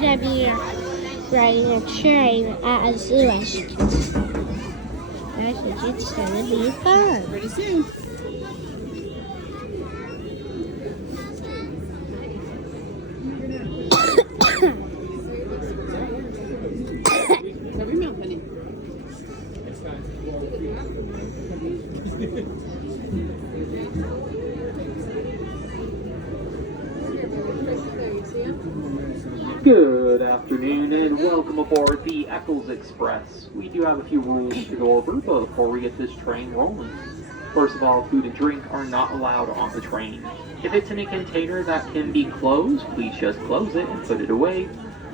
gonna be riding a train at a zoo, as you can see. I think it's gonna be fun. Pretty soon. Cover your mouth, honey. Good afternoon and welcome aboard the Eccles Express. We do have a few rules to go over before we get this train rolling. First of all, food and drink are not allowed on the train. If it's in a container that can be closed, please just close it and put it away.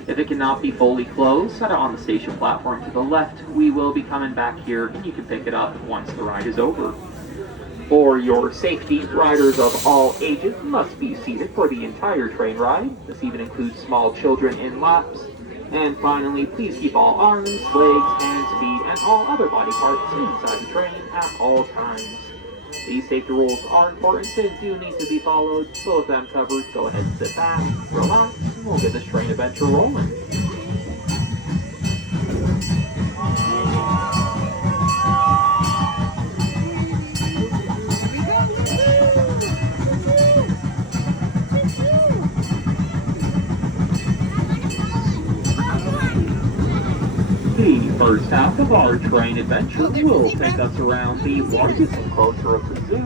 If it cannot be fully closed, set it on the station platform to the left. We will be coming back here and you can pick it up once the ride is over. For your safety, riders of all ages must be seated for the entire train ride. This even includes small children in laps. And finally, please keep all arms, legs, hands, feet, and all other body parts inside the train at all times. These safety rules are important and do need to be followed. So with them covered, go ahead and sit back, relax, and we'll get this train adventure rolling. The first half of our train adventure will take us around the largest enclosure of the zoo,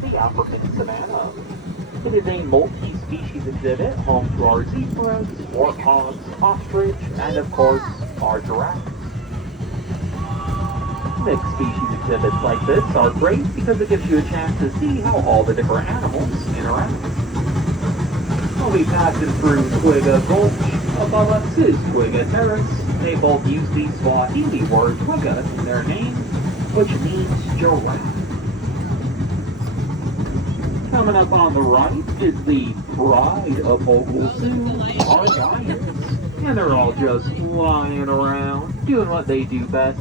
the African Savannah. It is a multi-species exhibit home to our zebras, warthogs, ostrich, and of course, our giraffes. Mixed species exhibits like this are great because it gives you a chance to see how all the different animals interact. We'll be passing through Twiga Gulch. Above us is Twiga Terrace. They both use the Swahili word Twiga in their name, which means giraffe. Coming up on the right is the pride of Vogel Zoo, our lions. And they're all just lying around, doing what they do best,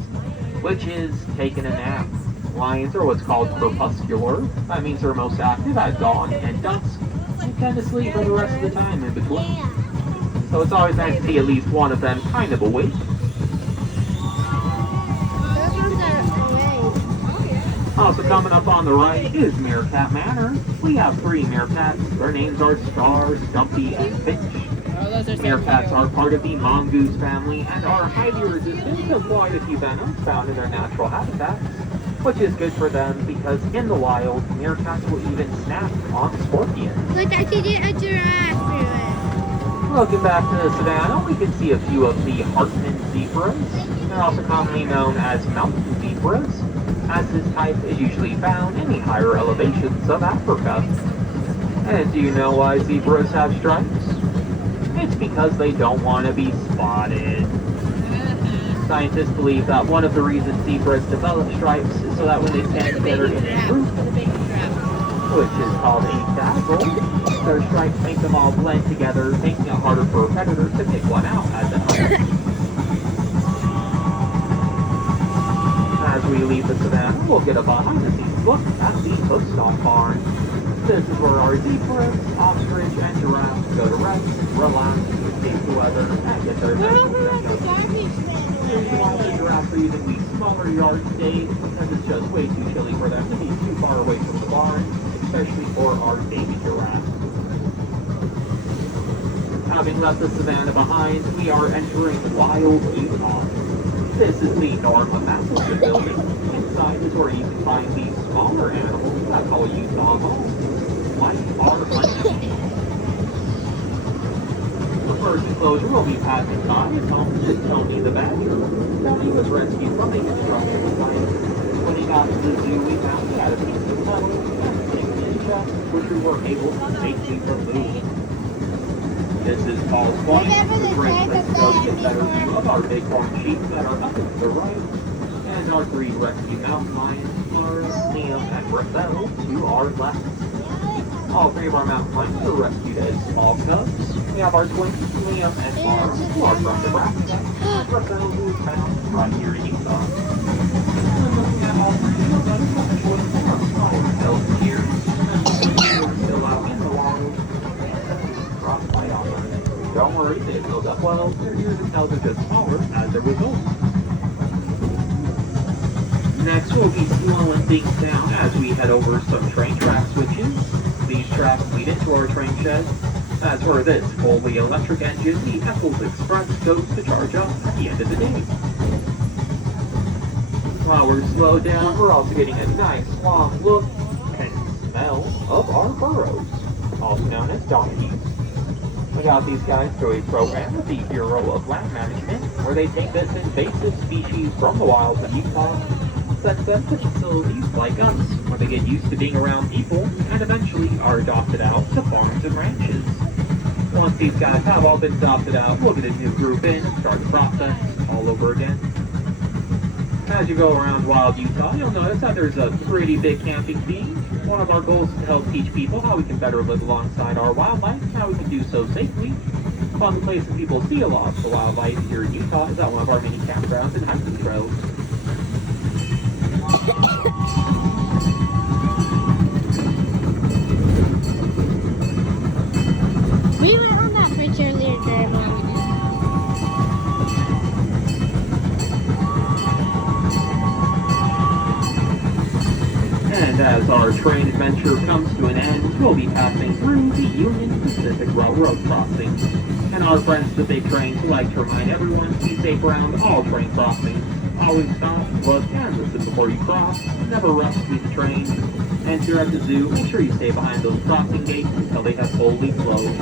which is taking a nap. Lions are what's called crepuscular. That means they're most active at dawn and dusk, and tend to sleep for the rest of the time in between. So it's always nice to see at least one of them kind of awake. Also coming up on the right is Meerkat Manor. We have 3 meerkats. Their names are Star, Stumpy, and Finch. Meerkats are part of the mongoose family and are highly resistant to quite a few venoms found in their natural habitats, which is good for them because in the wild, meerkats will even snap on scorpions. Look, I can get a giraffe through it. Looking back to the savannah, we can see a few of the Hartmann zebras. They're also commonly known as mountain zebras, as this type is usually found in the higher elevations of Africa. And do you know why zebras have stripes? It's because they don't want to be spotted. Scientists believe that one of the reasons zebras develop stripes is so that when they stand together in a group, which is called a dazzle, their stripes make them all blend together, making it harder for a predator to pick one out as it hunts. As we leave the savannah, we'll get a behind-the-scenes look at the Hoofstomp Barn. This is where our zebras, ostrich, and giraffes go to rest, relax, escape the weather, and get their medical checkups. Here's why the giraffes are using these smaller yard stays, because it's just way too chilly for them to be too far away from the barn, especially for our baby giraffes. Having left the savannah behind, we are entering wild Utah. This is the Norma Matheson building. Inside is where you can find the smaller animals that call Utah home, like our honey. The first enclosure we'll be passing by is home to Tony the Badger. Tony was rescued from a construction site. When he got to the zoo, we found he had a piece of metal and a ninja, which we were able to safely remove. This is Paul's Point, the great place to go to get a better view of our bighorn sheep that are up and to the right, and our 3 rescued mountain lions, Mara, Liam, and Raphael, to our left. All 3 of our mountain lions were rescued as small cubs. We have our twins, Liam and Mara, who are from Nebraska, and Raphael, who is found right here in Utah. When looking at all 3 of them, a choice of our smaller hills here, and still out in the wild. Don't worry, they've built up well. Their ears and tails are just smaller as a result. Next, we'll be slowing things down as we head over some train track switches. These tracks lead into our train shed. As for this fully electric engine, the Eccles Express goes to charge up at the end of the day. While we're slowed down, we're also getting a nice long look and smell of our burros, also known as donkeys. We got these guys through a program with the Bureau of Land Management, where they take this invasive species from the wilds of Utah, send them to facilities like us, where they get used to being around people, and eventually are adopted out to farms and ranches. Once these guys have all been adopted out, we'll get a new group in and start the process all over again. As you go around Wild Utah, you'll notice that there's a pretty big camping theme. One of our goals is to help teach people how we can better live alongside our wildlife and how we can do so safely. One of the places people see a lot of the wildlife here in Utah is at one of our mini campgrounds and hiking trails. We were on that bridge earlier, Grandma. And as our train adventure comes to an end, we'll be passing through the Union Pacific Railroad crossing. And our friends at the Big Trains would like to remind everyone to be safe around all train crossings. Always stop, look, and listen before you cross. Never rush to meet the train. And if you're at the zoo, make sure you stay behind those crossing gates until they have fully closed.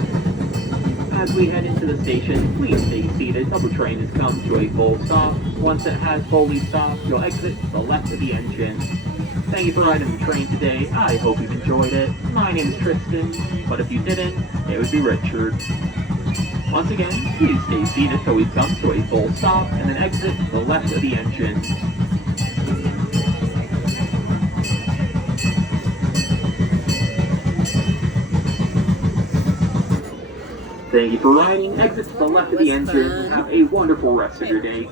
As we head into the station, please stay seated until the train has come to a full stop. Once it has fully stopped, you'll exit to the left of the engine. Thank you for riding the train today. I hope you've enjoyed it. My name is Tristan, but if you didn't, it would be Richard. Once again, please stay seated till we come to a full stop and then exit to the left of the engine. Thank you for riding. Exit to the left of the engine and have a wonderful rest of your day.